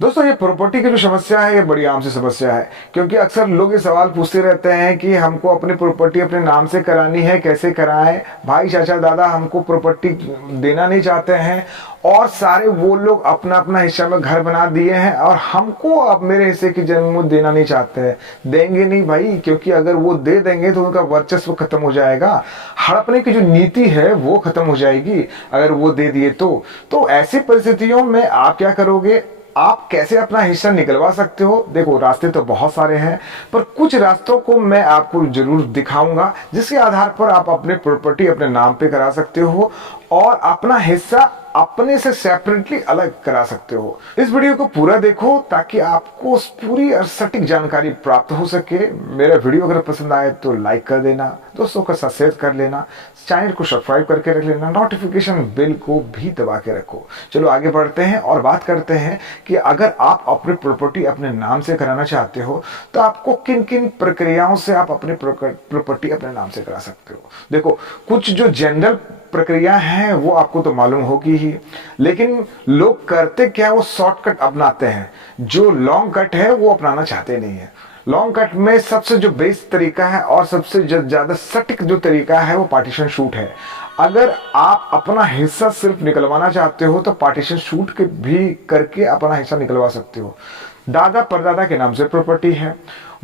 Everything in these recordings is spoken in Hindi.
दोस्तों, ये प्रॉपर्टी की जो समस्या है ये बड़ी आम सी समस्या है, क्योंकि अक्सर लोग ये सवाल पूछते रहते हैं कि हमको अपनी प्रॉपर्टी अपने नाम से करानी है, कैसे कराएं। भाई, चाचा, दादा हमको प्रॉपर्टी देना नहीं चाहते हैं और सारे वो लोग अपना अपना हिस्सा में घर बना दिए हैं और हमको अब मेरे हिस्से की जमीन देना नहीं चाहते हैं। देंगे नहीं भाई, क्योंकि अगर वो दे देंगे तो उनका वर्चस्व खत्म हो जाएगा, हड़पने की जो नीति है वो खत्म हो जाएगी अगर वो दे दिए तो ऐसी परिस्थितियों में आप क्या करोगे? आप कैसे अपना हिस्सा निकलवा सकते हो? देखो, रास्ते तो बहुत सारे हैं, पर कुछ रास्तों को मैं आपको जरूर दिखाऊंगा जिसके आधार पर आप अपने प्रॉपर्टी अपने नाम पे करा सकते हो और अपना हिस्सा अपने से सेपरेटली अलग करा सकते हो। इस वीडियो को पूरा देखो ताकि आपको पूरी और सटीक जानकारी प्राप्त हो सके। मेरा वीडियो अगर पसंद आए तो लाइक कर देना, दोस्तों के साथ शेयर कर लेना, चैनल को सब्सक्राइब करके रख लेना, नोटिफिकेशन बेल को भी दबा के रखो। चलो आगे बढ़ते हैं और बात करते हैं कि अगर आप अपनी प्रॉपर्टी अपने नाम से कराना चाहते हो तो आपको किन किन प्रक्रियाओं से आप अपनी प्रॉपर्टी अपने नाम से करा सकते हो। देखो, कुछ जो जनरल प्रक्रिया है वो आपको तो मालूम होगी ही, लेकिन लोग करते क्या, वो शॉर्टकट अपनाते हैं। जो लॉन्ग कट है वो अपनाना चाहते नहीं है। लॉन्ग कट में सबसे जो बेस्ट तरीका है और सबसे ज्यादा सटीक जो तरीका है वो पार्टीशन शूट है। अगर आप अपना हिस्सा सिर्फ निकलवाना चाहते हो तो पार्टीशन शूट के भी करके अपना हिस्सा निकलवा सकते हो। दादा परदादा के नाम से प्रॉपर्टी है,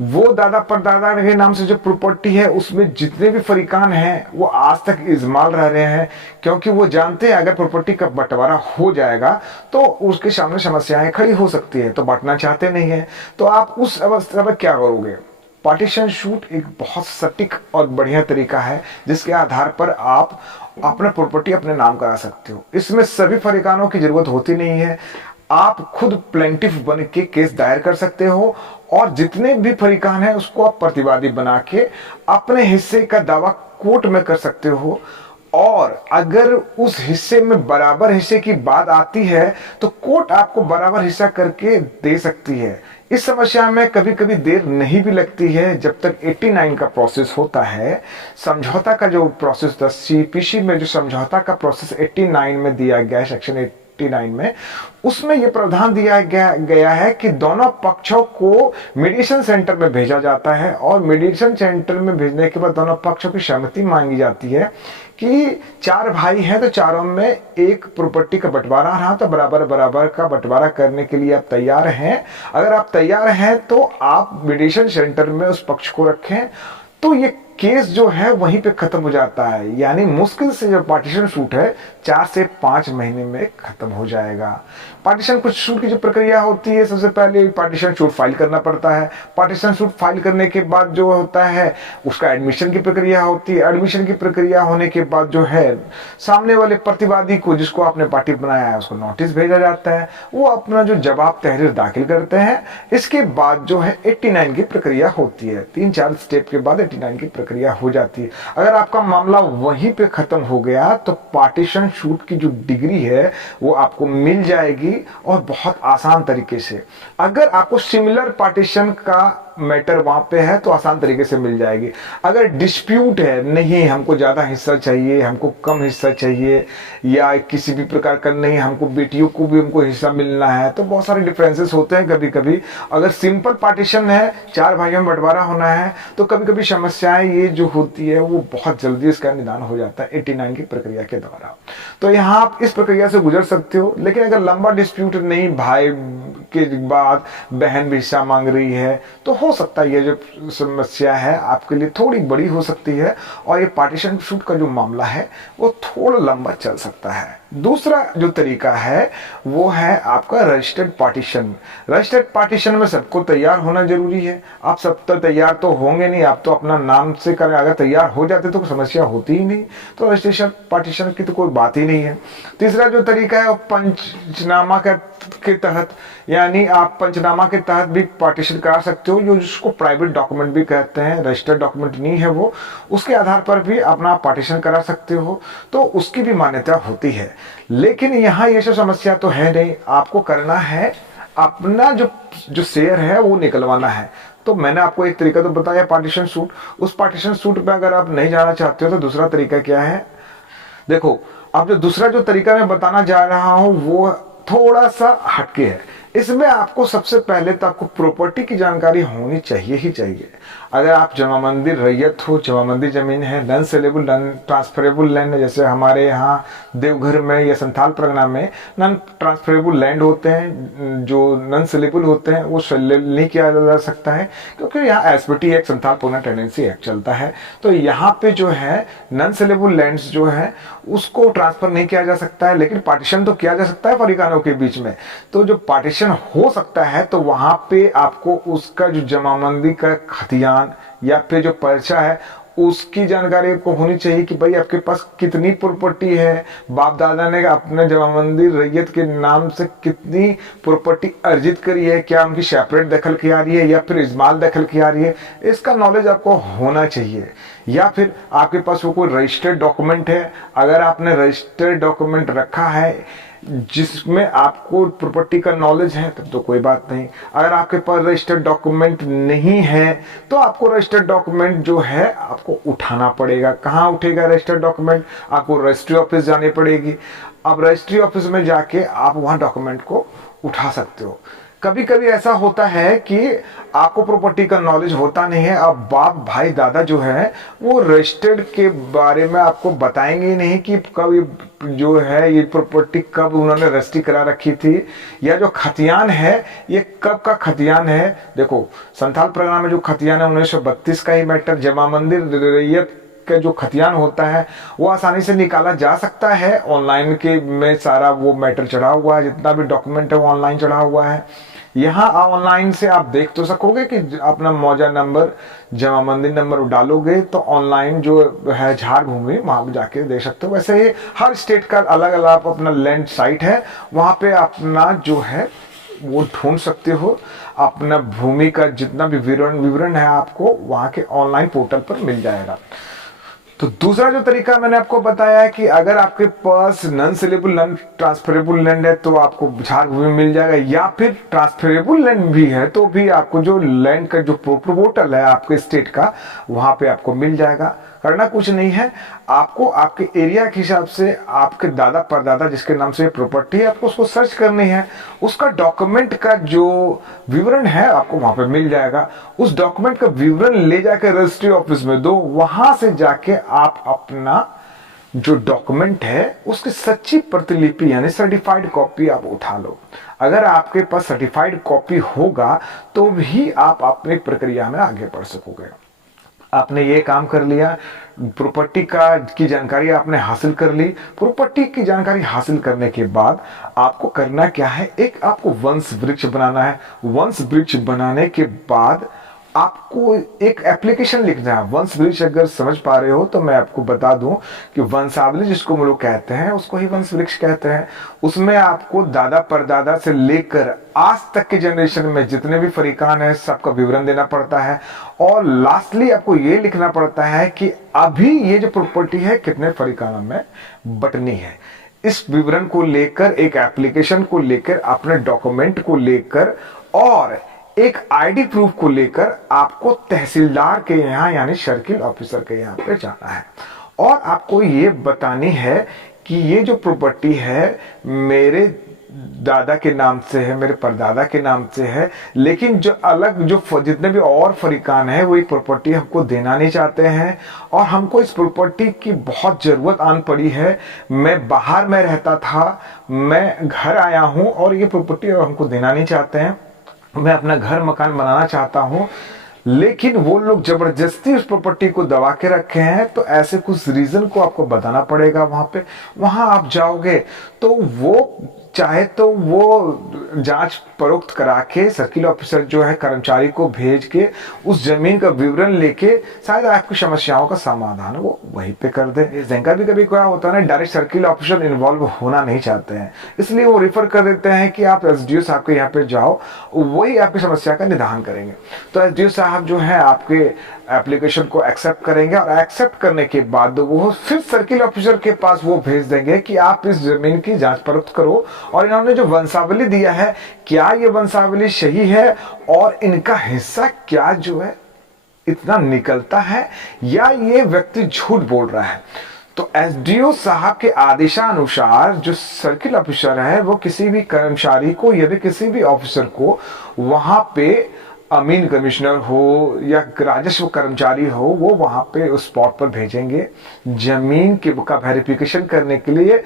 वो दादा परदादा के नाम से जो प्रॉपर्टी है उसमें जितने भी फरीकान हैं वो आज तक इस्माल रह रहे हैं, क्योंकि वो जानते हैं अगर प्रॉपर्टी का बंटवारा हो जाएगा तो उसके सामने समस्याएं खड़ी हो सकती है, तो बांटना चाहते नहीं है। तो आप उस अवस्था में क्या करोगे? पार्टीशन शूट एक बहुत सटीक और बढ़िया तरीका है जिसके आधार पर आप अपना प्रॉपर्टी अपने नाम करा सकते हो। इसमें सभी फरीकानों की जरूरत होती नहीं है, आप खुद प्लेंटिफ बन के केस दायर कर सकते हो और जितने भी फरीकान हैं उसको आप प्रतिवादी बना के अपने हिस्से का दावा कोर्ट में कर सकते हो। और अगर उस हिस्से में बराबर हिस्से की बात आती है तो कोर्ट आपको बराबर हिस्सा करके दे सकती है। इस समस्या में कभी कभी देर नहीं भी लगती है जब तक 89 का प्रोसेस होता है। समझौता का जो प्रोसेस था, सीपीसी में जो समझौता का प्रोसेस 89 में दिया गया है, सेक्शन 89 में, उसमें यह प्रावधान दिया गया है कि दोनों पक्षों को मीडिएशन सेंटर में भेजा जाता है और मीडिएशन सेंटर में भेजने के बाद दोनों पक्षों की सहमति मांगी जाती है कि 4 भाई हैं तो चारों में एक प्रॉपर्टी का बंटवारा रहा तो बराबर बराबर का बंटवारा करने के लिए आप तैयार हैं। अगर आप तैयार हैं तो आप मीडिएशन सेंटर में उस पक्ष को रखें तो ये केस जो है वहीं पे खत्म हो जाता है। यानी मुश्किल से जो पार्टीशन शूट है 4 से 5 महीने में खत्म हो जाएगा। पार्टीशन कुछ शूट की जो प्रक्रिया होती है, सबसे पहले पार्टीशन शूट फाइल करना पड़ता है। पार्टीशन शूट फाइल करने के बाद जो होता है उसका एडमिशन की प्रक्रिया होती है। एडमिशन की प्रक्रिया होने के बाद जो है सामने वाले प्रतिवादी को, जिसको आपने पार्टी बनाया है, उसको नोटिस भेजा जाता है, वो अपना जो जवाब तहरीर दाखिल करते हैं। इसके बाद जो है 89 की प्रक्रिया होती है। 3-4 स्टेप के बाद 89 की प्रक्रिया हो जाती है। अगर आपका मामला वहीं पे खत्म हो गया तो पार्टीशन शूट की जो डिग्री है वो आपको मिल जाएगी और बहुत आसान तरीके से। अगर आपको सिमिलर पार्टीशन का मैटर वहां पे है तो आसान तरीके से मिल जाएगी। अगर डिस्प्यूट है, नहीं हमको ज्यादा हिस्सा चाहिए, हमको कम हिस्सा चाहिए, या किसी भी प्रकार का नहीं हमको बेटियों को भी हमको हिस्सा मिलना है, तो बहुत सारे डिफरेंसेस होते हैं कभी कभी। अगर सिंपल पार्टीशन है, 4 भाइयों में बंटवारा होना है, तो कभी कभी समस्याएं ये जो होती है वो बहुत जल्दी इसका निदान हो जाता है 89 की प्रक्रिया के द्वारा। तो यहाँ आप इस प्रक्रिया से गुजर सकते हो। लेकिन अगर लंबा डिस्प्यूट नहीं, भाई के बाद बहन भी हिस्सा मांग रही है, तो हो सकता है ये जो समस्या है आपके लिए थोड़ी बड़ी हो सकती है और ये पार्टीशन शूट का जो मामला है वो थोड़ा लंबा चल सकता है। दूसरा जो तरीका है वो है आपका रजिस्टर्ड पार्टीशन। रजिस्टर्ड पार्टीशन में सबको तैयार होना जरूरी है। आप सब तो तैयार तो होंगे नहीं, आप तो अपना नाम से कर, अगर तैयार हो जाते तो समस्या होती ही नहीं, तो रजिस्ट्रेशन पार्टीशन की तो कोई बात ही नहीं है। तीसरा जो तरीका है वो पंचनामा के तहत, यानी आप पंचनामा के तहत भी पार्टीशन करा सकते हो, जो जिसको प्राइवेट डॉक्यूमेंट भी कहते हैं, रजिस्टर्ड डॉक्यूमेंट नहीं है वो, उसके आधार पर भी अपना पार्टीशन करा सकते हो, तो उसकी भी मान्यता होती है। लेकिन यहाँ ये सब समस्या तो है नहीं, आपको करना है अपना जो शेयर है वो निकलवाना है। तो मैंने आपको एक तरीका तो बताया पार्टीशन सूट। उस पार्टीशन सूट पे अगर आप नहीं जाना चाहते हो तो दूसरा तरीका क्या है? देखो, अब जो दूसरा जो तरीका मैं बताना जा रहा हूं वो थोड़ा सा हटके है। इसमें आपको सबसे पहले तो आपको प्रॉपर्टी की जानकारी होनी चाहिए ही चाहिए। अगर आप जमा मंदिर रैयत हो, जमा मंदिर जमीन है, non saleable non transferable land है, जैसे हमारे यहाँ देवघर में या संथाल परगना में नॉन ट्रांसफरेबल लैंड होते हैं, जो नॉन सेलेबल होते हैं, वो सेल नहीं किया जा सकता है क्योंकि यहाँ SPT act, Santhal Pargana tendency act चलता है। तो यहाँ पे जो है नॉन सेलेबल लैंड्स जो है उसको ट्रांसफर नहीं किया जा सकता है, लेकिन पार्टीशन तो किया जा सकता है फरीकानों के बीच में। तो जो पार्टीशन हो सकता है तो वहां पे आपको उसका जो जमाबंदी का खतियान या फिर जो पर्चा है उसकी जानकारी आपको होनी चाहिए कि भाई आपके पास कितनी प्रॉपर्टी है, बाप दादा ने अपने जमाबंदी रैयत के नाम से कितनी प्रॉपर्टी अर्जित करी है, क्या उनकी सेपरेट दखल की आ रही है या फिर इजमाल दखल की आ रही है, इसका नॉलेज आपको होना चाहिए। या फिर आपके पास वो कोई रजिस्टर्ड डॉक्यूमेंट है, अगर आपने रजिस्टर्ड डॉक्यूमेंट रखा है जिसमें आपको प्रॉपर्टी का नॉलेज है तब तो कोई बात नहीं। अगर आपके पास रजिस्टर्ड डॉक्यूमेंट नहीं है तो आपको रजिस्टर्ड डॉक्यूमेंट जो है आपको उठाना पड़ेगा। कहाँ उठेगा रजिस्टर्ड डॉक्यूमेंट? आपको रजिस्ट्री ऑफिस जानी पड़ेगी। अब रजिस्ट्री ऑफिस में जाके आप वहाँ डॉक्यूमेंट को उठा सकते हो। कभी कभी ऐसा होता है कि आपको प्रॉपर्टी का नॉलेज होता नहीं है, अब बाप भाई दादा जो है वो रजिस्टर्ड के बारे में आपको बताएंगे ही नहीं कि कब जो है ये प्रॉपर्टी कब उन्होंने रजिस्ट्री करा रखी थी, या जो खतियान है ये कब का खतियान है। देखो संथाल परगना में जो खतियान है 1932 का ही मैटर, जमा मंदिर रैयत का जो खतियान होता है वो आसानी से निकाला जा सकता है। ऑनलाइन के में सारा वो मैटर चढ़ा हुआ है, जितना भी डॉक्यूमेंट है वो ऑनलाइन चढ़ा हुआ है। यहाँ ऑनलाइन से आप देख तो सकोगे कि अपना मौजा नंबर, जमा मंदिर नंबर डालोगे तो ऑनलाइन जो है झाड़ भूमि वहां जाके देख सकते हो। वैसे ही हर स्टेट का अलग अलग अपना लैंड साइट है, वहां पे अपना जो है वो ढूंढ सकते हो। अपना भूमि का जितना भी विवरण है आपको वहां के ऑनलाइन पोर्टल पर मिल जाएगा। तो दूसरा जो तरीका मैंने आपको बताया है कि अगर आपके पास non saleable non transferable land है तो आपको झाड़ भूमि मिल जाएगा, या फिर ट्रांसफरेबल लैंड भी है तो भी आपको जो लैंड का जो पोर्टल है आपके स्टेट का वहां पे आपको मिल जाएगा। करना कुछ नहीं है, आपको आपके एरिया के हिसाब से आपके दादा परदादा जिसके नाम से प्रॉपर्टी है आपको उसको सर्च करनी है, उसका डॉक्यूमेंट का जो विवरण है आपको वहां पे मिल जाएगा। उस डॉक्यूमेंट का विवरण ले जाकर रजिस्ट्री ऑफिस में दो, वहां से जाके आप अपना जो डॉक्यूमेंट है उसकी सच्ची प्रतिलिपि यानी सर्टिफाइड कॉपी आप उठा लो। अगर आपके पास सर्टिफाइड कॉपी होगा तो भी आप अपनी प्रक्रिया में आगे बढ़ सकोगे। आपने ये काम कर लिया, प्रॉपर्टी की जानकारी आपने हासिल कर ली। प्रॉपर्टी की जानकारी हासिल करने के बाद आपको करना क्या है, एक आपको वंश वृक्ष बनाना है। वंश वृक्ष बनाने के बाद आपको एक एप्लीकेशन लिखना है। वंश वृक्ष अगर समझ पा रहे हो तो मैं आपको बता दूं कि वंशावली जिसको हम लोग कहते हैं उसको ही वंश वृक्ष कहते हैं। उसमें आपको दादा परदादा से लेकर आज तक के जनरेशन में जितने भी फरीकान है सबका विवरण देना पड़ता है, और लास्टली आपको ये लिखना पड़ता है कि अभी ये जो प्रॉपर्टी है कितने फरीकानों में बटनी है। इस विवरण को लेकर, एक एप्लीकेशन को लेकर, अपने डॉक्यूमेंट को लेकर और एक आईडी प्रूफ को लेकर आपको तहसीलदार के यहाँ यानी सर्किल ऑफिसर के यहाँ पे जाना है, और आपको ये बतानी है कि ये जो प्रॉपर्टी है मेरे दादा के नाम से है, मेरे परदादा के नाम से है, लेकिन जो अलग जो जितने भी और फरीकान है वो एक प्रॉपर्टी हमको देना नहीं चाहते हैं, और हमको इस प्रॉपर्टी की बहुत ज़रूरत आन पड़ी है। मैं बाहर में रहता था, मैं घर आया हूँ और ये प्रॉपर्टी हमको देना नहीं चाहते हैं। मैं अपना घर मकान बनाना चाहता हूँ, लेकिन वो लोग जबरदस्ती उस प्रॉपर्टी को दबा के रखे हैं। तो ऐसे कुछ रीजन को आपको बताना पड़ेगा। वहां आप जाओगे तो वो चाहे तो वो जांच परोक्त करा के सर्किल ऑफिसर जो है कर्मचारी को भेज के उस जमीन का विवरण लेके शायद आपकी समस्याओं का समाधान वो वहीं पे कर दे। कभी कभी क्या होता है ना, डायरेक्ट सर्किल ऑफिसर इन्वॉल्व होना नहीं चाहते हैं, इसलिए वो रेफर कर देते हैं कि आप एसडीओ साहब के यहाँ पे जाओ, वही आपकी समस्या का निदान करेंगे। तो एसडीओ साहब जो है आपके एप्लीकेशन को एक्सेप्ट करेंगे, और एक्सेप्ट करने के बाद वो फिर सर्किल ऑफिसर के पास वो भेज देंगे कि आप इस जमीन की जांच परोक्त करो, और इन्होंने जो वंशावली दिया है क्या ये वंशावली सही है, और इनका हिस्सा क्या जो है इतना निकलता है, या ये व्यक्ति झूठ बोल रहा है। तो एसडीओ साहब के आदेशानुसार जो सर्किल ऑफिसर है वो किसी भी कर्मचारी को, यदि किसी भी ऑफिसर को वहां पे अमीन कमिश्नर हो या राजस्व कर्मचारी हो, वो वहां पे उस स्पॉट पर भेजेंगे जमीन के का वेरिफिकेशन करने के लिए।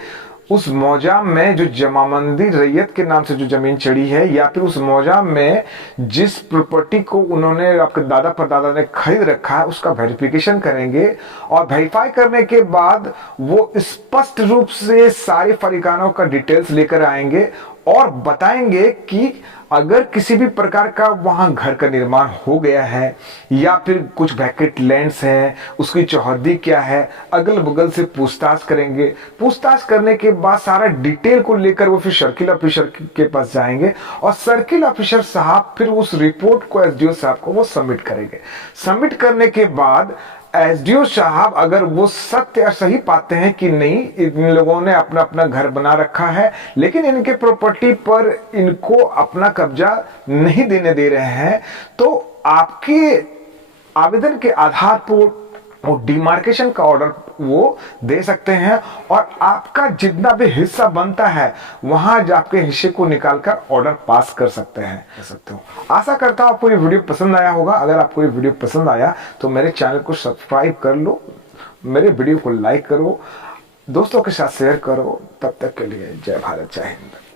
उस मौजा में जो जमाबंदी रैयत के नाम से जो जमीन चढ़ी है, या फिर उस मौजा में जिस प्रॉपर्टी को उन्होंने आपके दादा परदादा ने खरीद रखा है, उसका वेरिफिकेशन करेंगे। और वेरीफाई करने के बाद वो स्पष्ट रूप से सारे फरीकानों का डिटेल्स लेकर आएंगे और बताएंगे कि अगर किसी भी प्रकार का वहां घर का निर्माण हो गया है या फिर कुछ वैकेंट लैंड्स है, उसकी चौहद्दी क्या है, अगल बगल से पूछताछ करेंगे। पूछताछ करने के बाद सारा डिटेल को लेकर वो फिर सर्किल ऑफिसर के पास जाएंगे और सर्किल ऑफिसर साहब फिर उस रिपोर्ट को एसडीओ साहब को वो सबमिट करेंगे। सबमिट करने के बाद एसडीओ साहब अगर वो सत्य और सही पाते हैं कि नहीं, इन लोगों ने अपना अपना घर बना रखा है लेकिन इनके प्रॉपर्टी पर इनको अपना कब्जा नहीं देने दे रहे हैं, तो आपके आवेदन के आधार पर वो डिमार्केशन का ऑर्डर वो दे सकते हैं और आपका जितना भी हिस्सा बनता है वहां आपके हिस्से को निकालकर ऑर्डर पास कर सकते हैं, कह सकते हो। आशा करता हूं आपको ये वीडियो पसंद आया होगा। अगर आपको ये वीडियो पसंद आया तो मेरे चैनल को सब्सक्राइब कर लो, मेरे वीडियो को लाइक करो, दोस्तों के साथ शेयर करो। तब तक के लिए जय भारत, जय हिंद।